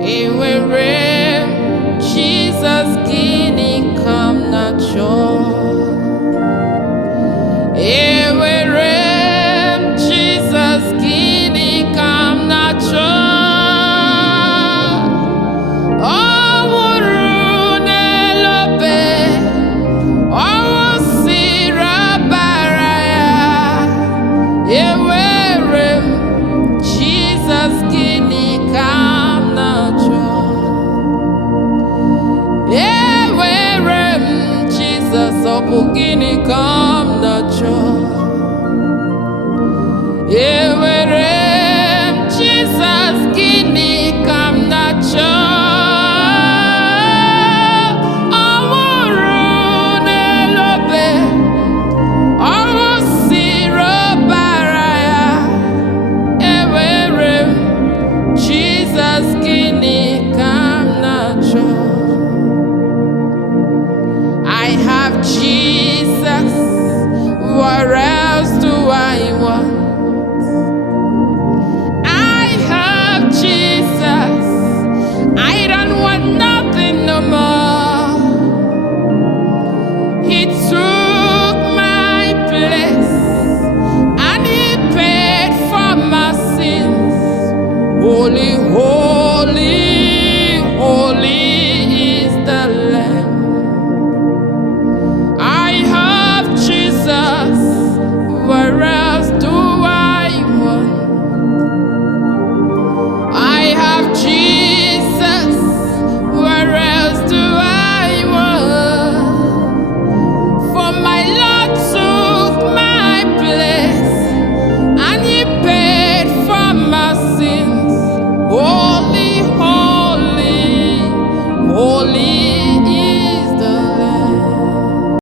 Ewere Jesus gịnị ka m na-achọ? Ewere Jesus gịnị ka m na-achọ? Ọ nwụrụ n'elu obe, ọ wụsịrị ọbara ya. Ewere Jesus gịnị ka m na-achọ? Ewere Jesus, ọ bụ gịnị ka m na-achọ? Ewere Jesus gịnị ka m na-achọ? Ọ nwụrụ n'elu obe, ọ wụsịrị ọbara ya. Ewere Jesus gịnị ka m na-achọ? I have Jesus, what else do I want? I have Jesus, I don't want nothing no more. He took my place and He paid for my sins. Holy, holy